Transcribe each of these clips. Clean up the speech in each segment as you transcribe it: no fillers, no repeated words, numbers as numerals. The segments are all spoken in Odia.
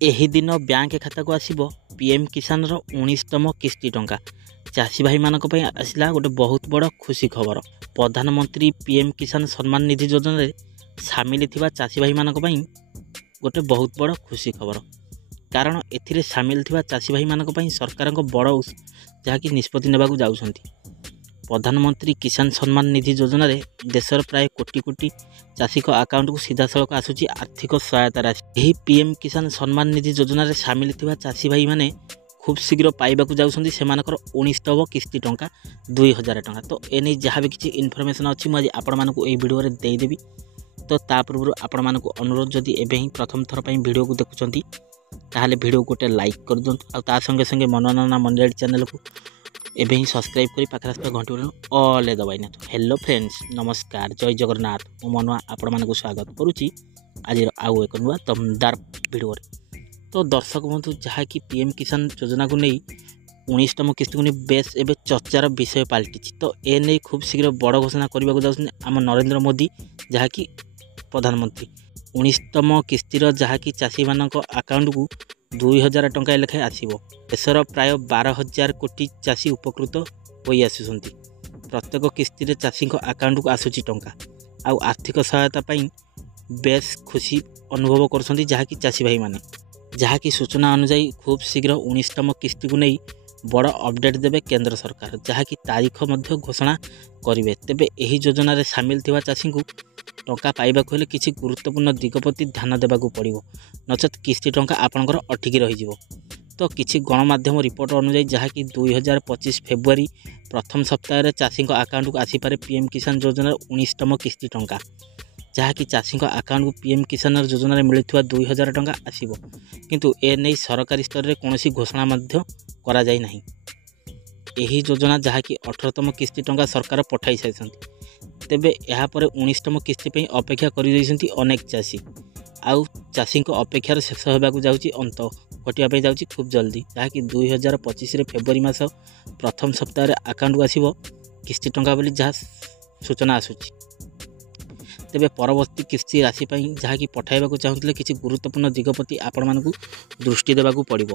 ଏହି ଦିନ ବ୍ୟାଙ୍କ ଖାତାକୁ ଆସିବ ପିଏମ୍ କିଷାନର 19ତମ କିସ୍ତି ଟଙ୍କା। ଚାଷୀ ଭାଇମାନଙ୍କ ପାଇଁ ଆସିଲା ଗୋଟେ ବହୁତ ବଡ଼ ଖୁସି ଖବର। ପ୍ରଧାନମନ୍ତ୍ରୀ ପିଏମ୍ କିଷାନ ସମ୍ମାନ ନିଧି ଯୋଜନାରେ ସାମିଲ ଥିବା ଚାଷୀ ଭାଇମାନଙ୍କ ପାଇଁ ଗୋଟେ ବହୁତ ବଡ଼ ଖୁସି ଖବର। କାରଣ ଏଥିରେ ସାମିଲ ଥିବା ଚାଷୀ ଭାଇମାନଙ୍କ ପାଇଁ ସରକାରଙ୍କ ବଡ଼ ଯାହାକି ନିଷ୍ପତ୍ତି ନେବାକୁ ଯାଉଛନ୍ତି। ପ୍ରଧାନମନ୍ତ୍ରୀ କିଷାନ ସମ୍ମାନ ନିଧି ଯୋଜନାରେ ଦେଶର ପ୍ରାୟ କୋଟି କୋଟି ଚାଷୀଙ୍କ ଆକାଉଣ୍ଟକୁ ସିଧାସଳଖ ଆସୁଛି ଆର୍ଥିକ ସହାୟତା ରାଶି। ଏହି ପିଏମ୍ କିଷାନ ସମ୍ମାନ ନିଧି ଯୋଜନାରେ ସାମିଲ ଥିବା ଚାଷୀ ଭାଇମାନେ ଖୁବ୍ ଶୀଘ୍ର ପାଇବାକୁ ଯାଉଛନ୍ତି ସେମାନଙ୍କର 19ତମ କିସ୍ତି ଟଙ୍କା 2000 ଟଙ୍କା। ତ ଏନେଇ ଯାହା ବି କିଛି ଇନଫର୍ମେସନ୍ ଅଛି ମୁଁ ଆଜି ଆପଣମାନଙ୍କୁ ଏହି ଭିଡ଼ିଓରେ ଦେଇଦେବି। ତ ତା ପୂର୍ବରୁ ଆପଣମାନଙ୍କୁ ଅନୁରୋଧ, ଯଦି ଏବେ ହିଁ ପ୍ରଥମ ଥର ପାଇଁ ଭିଡ଼ିଓକୁ ଦେଖୁଛନ୍ତି ତାହେଲେ ଭିଡ଼ିଓକୁ ଗୋଟେ ଲାଇକ୍ କରିଦିଅନ୍ତୁ, ଆଉ ତା ସଙ୍ଗେ ସଙ୍ଗେ ମନୋରଞ୍ଜନ ମଣ୍ଡଳୀ ଚ୍ୟାନେଲକୁ ଏବେ ହିଁ ସବସ୍କ୍ରାଇବ୍ କରି ପାଖରେ ଆସିଥିବା ଘଣ୍ଟି ବଟନ୍ ଅଲ୍ ଦବାଇ ନିଅନ୍ତୁ। ହ୍ୟାଲୋ ଫ୍ରେଣ୍ଡସ୍, ନମସ୍କାର, ଜୟ ଜଗନ୍ନାଥ। ମୁଁ ମନୁଆ ଆପଣମାନଙ୍କୁ ସ୍ୱାଗତ କରୁଛି ଆଜିର ଆଉ ଏକ ନୂଆ ଦମଦାର ଭିଡ଼ିଓରେ। ତ ଦର୍ଶକ ବନ୍ଧୁ, ଯାହାକି ପିଏମ୍ କିଷାନ ଯୋଜନାକୁ ନେଇ 19ତମ କିସ୍ତିକୁ ନେଇ ବେଶ୍ ଏବେ ଚର୍ଚ୍ଚାର ବିଷୟ ପାଲଟିଛି। ତ ଏ ନେଇ ଖୁବ୍ ଶୀଘ୍ର ବଡ଼ ଘୋଷଣା କରିବାକୁ ଯାଉଛନ୍ତି ଆମ ନରେନ୍ଦ୍ର ମୋଦି, ଯାହାକି ପ୍ରଧାନମନ୍ତ୍ରୀ। 19ତମ କିସ୍ତିର ଯାହାକି ଚାଷୀମାନଙ୍କ ଆକାଉଣ୍ଟକୁ 2000 ଟଙ୍କା ଲେଖାଏଁ ଆସିବ। ଦେଶର ପ୍ରାୟ 12,000 କୋଟି ଚାଷୀ ଉପକୃତ ହୋଇ ଆସୁଛନ୍ତି। ପ୍ରତ୍ୟେକ କିସ୍ତିରେ ଚାଷୀଙ୍କ ଆକାଉଣ୍ଟକୁ ଆସୁଛି ଟଙ୍କା, ଆଉ ଆର୍ଥିକ ସହାୟତା ପାଇଁ ବେଶ୍ ଖୁସି ଅନୁଭବ କରୁଛନ୍ତି ଯାହାକି ଚାଷୀ ଭାଇମାନେ। ଯାହାକି ସୂଚନା ଅନୁଯାୟୀ ଖୁବ୍ ଶୀଘ୍ର 19ତମ କିସ୍ତିକୁ ନେଇ ବଡ଼ ଅପଡ଼େଟ୍ ଦେବେ କେନ୍ଦ୍ର ସରକାର, ଯାହାକି ତାରିଖ ମଧ୍ୟ ଘୋଷଣା କରିବେ। ତେବେ ଏହି ଯୋଜନାରେ ସାମିଲ ଥିବା ଚାଷୀଙ୍କୁ ଟଙ୍କା ପାଇବାକୁ ହେଲେ କିଛି ଗୁରୁତ୍ୱପୂର୍ଣ୍ଣ ଦିଗ ପ୍ରତି ଧ୍ୟାନ ଦେବାକୁ ପଡ଼ିବ, ନଚେତ୍ କିସ୍ତି ଟଙ୍କା ଆପଣଙ୍କର ଅଟକି ରହିଯିବ। ତ କିଛି ଗଣମାଧ୍ୟମ ରିପୋର୍ଟ ଅନୁଯାୟୀ ଯାହାକି 2025 ଫେବୃଆରୀ ପ୍ରଥମ ସପ୍ତାହରେ ଚାଷୀଙ୍କ ଆକାଉଣ୍ଟକୁ ଆସିପାରେ ପିଏମ୍ କିଷାନ ଯୋଜନାର 19ତମ କିସ୍ତି ଟଙ୍କା। ଯାହାକି ଚାଷୀଙ୍କ ଆକାଉଣ୍ଟକୁ ପିଏମ୍ କିଷାନ ଯୋଜନାରେ ମିଳୁଥିବା 2000 ଟଙ୍କା ଆସିବ, କିନ୍ତୁ ଏ ନେଇ ସରକାରୀ ସ୍ତରରେ କୌଣସି ଘୋଷଣା ମଧ୍ୟ କରାଯାଇ ନାହିଁ। ଏହି ଯୋଜନା ଯାହାକି 18ତମ କିସ୍ତି ଟଙ୍କା ସରକାର ପଠାଇ ସାରିଛନ୍ତି। ତେବେ ଏହାପରେ 19ତମ କିସ୍ତି ପାଇଁ ଅପେକ୍ଷା କରିଦେଇଛନ୍ତି ଅନେକ ଚାଷୀ, ଆଉ ଚାଷୀଙ୍କ ଅପେକ୍ଷାର ଶେଷ ହେବାକୁ ଯାଉଛି, ଅନ୍ତ ଘଟିବା ପାଇଁ ଯାଉଛି ଖୁବ୍ ଜଲ୍ଦି। ଯାହାକି 2025ରେ ଫେବୃଆରୀ ମାସ ପ୍ରଥମ ସପ୍ତାହରେ ଆକାଉଣ୍ଟକୁ ଆସିବ କିସ୍ତି ଟଙ୍କା ବୋଲି ଯାହା ସୂଚନା ଆସୁଛି। ତେବେ ପରବର୍ତ୍ତୀ କିସ୍ତି ରାଶି ପାଇଁ ଯାହାକି ପଠାଇବାକୁ ଚାହୁଁଥିଲେ କିଛି ଗୁରୁତ୍ୱପୂର୍ଣ୍ଣ ଦିଗ ପ୍ରତି ଆପଣମାନଙ୍କୁ ଦୃଷ୍ଟି ଦେବାକୁ ପଡ଼ିବ।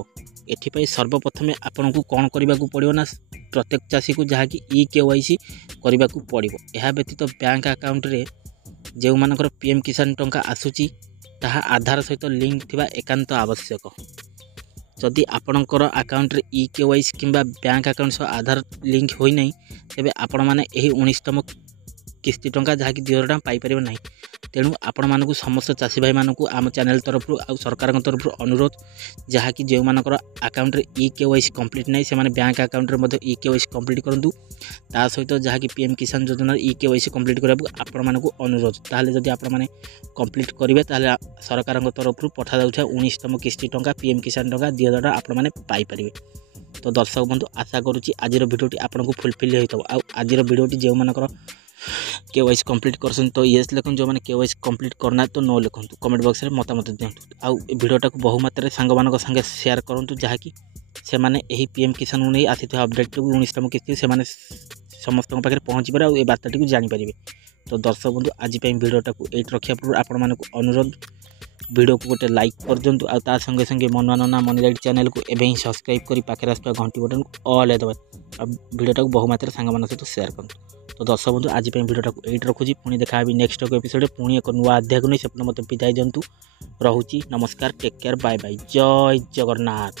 ଏଥିପାଇଁ ସର୍ବପ୍ରଥମେ ଆପଣଙ୍କୁ କ'ଣ କରିବାକୁ ପଡ଼ିବ ନା, ପ୍ରତ୍ୟେକ ଚାଷୀକୁ ଯାହାକି EKYC କରିବାକୁ ପଡ଼ିବ। ଏହା ବ୍ୟତୀତ ବ୍ୟାଙ୍କ ଆକାଉଣ୍ଟରେ ଯେଉଁମାନଙ୍କର ପିଏମ୍ କିଷାନ ଟଙ୍କା ଆସୁଛି ତାହା ଆଧାର ସହିତ ଲିଙ୍କ ଥିବା ଏକାନ୍ତ ଆବଶ୍ୟକ। ଯଦି ଆପଣଙ୍କର ଆକାଉଣ୍ଟରେ EKYC କିମ୍ବା ବ୍ୟାଙ୍କ ଆକାଉଣ୍ଟ ସହ ଆଧାର ଲିଙ୍କ ହୋଇନାହିଁ, ତେବେ ଆପଣମାନେ ଏହି 19ତମ କିସ୍ତି ଟଙ୍କା ଯାହାକି 2000 ଟଙ୍କା ପାଇପାରିବେ ନାହିଁ। ତେଣୁ ଆପଣମାନଙ୍କୁ ସମସ୍ତ ଚାଷୀ ଭାଇମାନଙ୍କୁ ଆମ ଚ୍ୟାନେଲ ତରଫରୁ ଆଉ ସରକାରଙ୍କ ତରଫରୁ ଅନୁରୋଧ, ଯାହାକି ଯେଉଁମାନଙ୍କର ଆକାଉଣ୍ଟରେ EKYC କମ୍ପ୍ଲିଟ୍ ନାହିଁ ସେମାନେ ବ୍ୟାଙ୍କ ଆକାଉଣ୍ଟରେ ମଧ୍ୟ EKYC କମ୍ପ୍ଲିଟ୍ କରନ୍ତୁ। ତା ସହିତ ଯାହାକି ପିଏମ୍ କିଷାନ ଯୋଜନାର EKYC କମ୍ପ୍ଲିଟ୍ କରିବାକୁ ଆପଣମାନଙ୍କୁ ଅନୁରୋଧ। ତାହେଲେ ଯଦି ଆପଣମାନେ କମ୍ପ୍ଲିଟ୍ କରିବେ ତାହେଲେ ସରକାରଙ୍କ ତରଫରୁ ପଠାଯାଉଥିବା 19ତମ କିସ୍ତି ଟଙ୍କା ପିଏମ୍ କିଷାନ ଟଙ୍କା 2000 ଟଙ୍କା ଆପଣମାନେ ପାଇପାରିବେ। ତ ଦର୍ଶକ ବନ୍ଧୁ, ଆଶା କରୁଛି ଆଜିର ଭିଡ଼ିଓଟି ଆପଣଙ୍କୁ ଫୁଲଫିଲ୍ ହୋଇଥିବ। ଆଉ ଆଜିର ଭିଡ଼ିଓଟି ଯେଉଁମାନଙ୍କର KYC କମ୍ପ୍ଲିଟ୍ କରୁଛନ୍ତି ତ ୟେସ୍ ଲେଖନ୍ତୁ, ଯେଉଁମାନେ KYC କମ୍ପ୍ଲିଟ୍ କରୁନାହାନ୍ତି ତ ନୋ ଲେଖନ୍ତୁ। କମେଣ୍ଟ ବକ୍ସରେ ମତାମତ ଦିଅନ୍ତୁ, ଆଉ ଏ ଭିଡ଼ିଓଟାକୁ ବହୁମାତ୍ରାରେ ସାଙ୍ଗମାନଙ୍କ ସାଙ୍ଗେ ସେୟାର କରନ୍ତୁ, ଯାହାକି ସେମାନେ ଏହି ପିଏମ୍ କିଷାନକୁ ନେଇ ଆସିଥିବା ଅପଡ଼େଟ୍ଟିକୁ 19ତମ କିସ୍ତି ସେମାନେ ସମସ୍ତଙ୍କ ପାଖରେ ପହଞ୍ଚିପାରିବେ ଆଉ ଏ ବାର୍ତ୍ତାଟିକୁ ଜାଣିପାରିବେ। ତ ଦର୍ଶକ ବନ୍ଧୁ, ଆଜି ପାଇଁ ଭିଡ଼ିଓଟାକୁ ଏଇଠି ରଖିବା ପୂର୍ବରୁ ଆପଣମାନଙ୍କୁ ଅନୁରୋଧ, ଭିଡ଼ିଓକୁ ଗୋଟେ ଲାଇକ୍ କରିଦିଅନ୍ତୁ, ଆଉ ତା ସଙ୍ଗେ ସଙ୍ଗେ ମନୋରଞ୍ଜନ ମଣ୍ଡଳୀ ଚ୍ୟାନେଲକୁ ଏବେ ହିଁ ସବସ୍କ୍ରାଇବ୍ କରି ପାଖରେ ଆସୁଥିବା ଘଣ୍ଟି ବଟନ୍କୁ ଅଲ୍ ଦେବେ, ଆଉ ଭିଡ଼ିଓଟାକୁ ବହୁମାତ୍ରାରେ ସାଙ୍ଗମାନଙ୍କ ସହିତ ସେୟାର କରନ୍ତୁ। ତ ଦର୍ଶକ ବନ୍ଧୁ, ଆଜି ପାଇଁ ଭିଡ଼ିଓଟାକୁ ଏଇଠି ରଖୁଛି। ପୁଣି ଦେଖା ହେବି ନେକ୍ସଟ ଏକ ଏପିସୋଡ଼ରେ, ପୁଣି ଏକ ନୂଆ ଅଧ୍ୟାୟକୁ ନେଇ। ସେପଟେ ମୋତେ ବିଦାୟ ଦିଅନ୍ତୁ। ରହୁଛି, ନମସ୍କାର, ଟେକ୍ କେୟାର, ବାଏ ବାଏ, ଜୟ ଜଗନ୍ନାଥ।